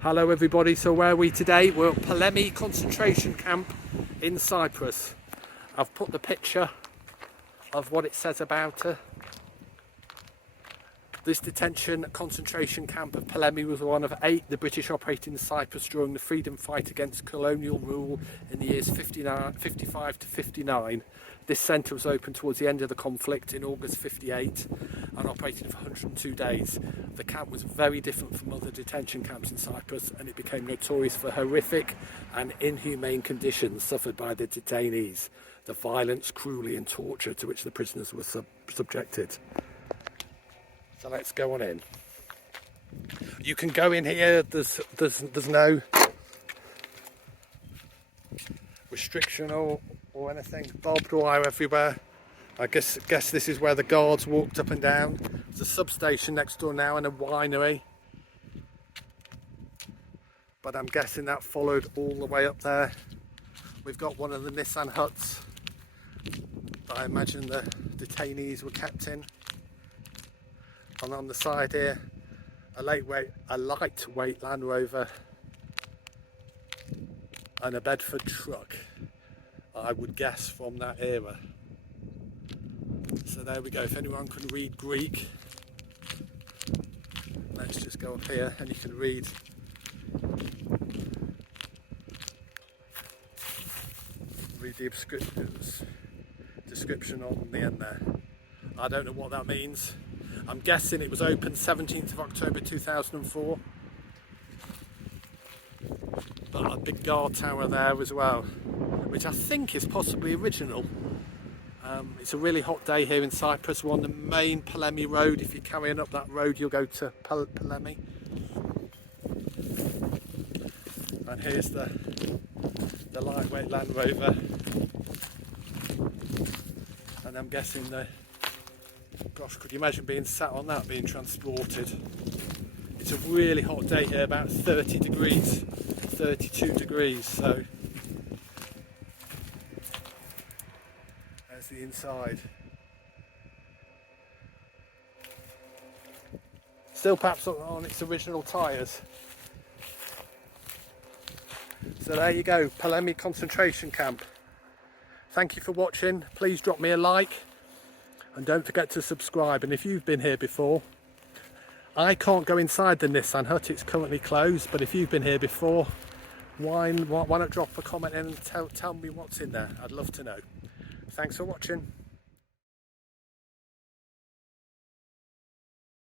Hello everybody, so where are we today? We're at Polemi Concentration Camp in Cyprus. I've put the picture of what it says about her. This detention concentration camp of Polemi was one of 8 the British operated in Cyprus during the freedom fight against colonial rule in the years 55 to 59. This centre was opened towards the end of the conflict in August 58 and operated for 102 days. The camp was very different from other detention camps in Cyprus, and it became notorious for horrific and inhumane conditions suffered by the detainees, the violence, cruelty and torture to which the prisoners were subjected. So let's go on in. You can go in here, there's no restriction or anything. Barbed wire everywhere. I guess this is where the guards walked up and down. There's a substation next door now and a winery. But I'm guessing that followed all the way up there. We've got one of the Nissan huts that I imagine the detainees were kept in. And on the side here, a lightweight Land Rover and a Bedford truck, I would guess from that era. So there we go. If anyone can read Greek, let's just go up here and you can read the description on the end there. I don't know what that means. I'm guessing it was opened 17th of October 2004. But a big guard tower there as well, which I think is possibly original. It's a really hot day here in Cyprus. We're on the main Polemi road. If you're carrying up that road, you'll go to Polemi. And here's the lightweight Land Rover. And I'm guessing gosh, could you imagine being sat on that, being transported? It's a really hot day here, about 30 degrees, 32 degrees, so there's the inside. Still perhaps on its original tyres. So there you go, Polemi Concentration Camp. Thank you for watching. Please drop me a like. And don't forget to subscribe. And if you've been here before, I can't go inside the Nissan hut, it's currently closed, but if you've been here before, why not drop a comment in and tell me what's in there? I'd love to know. Thanks for watching.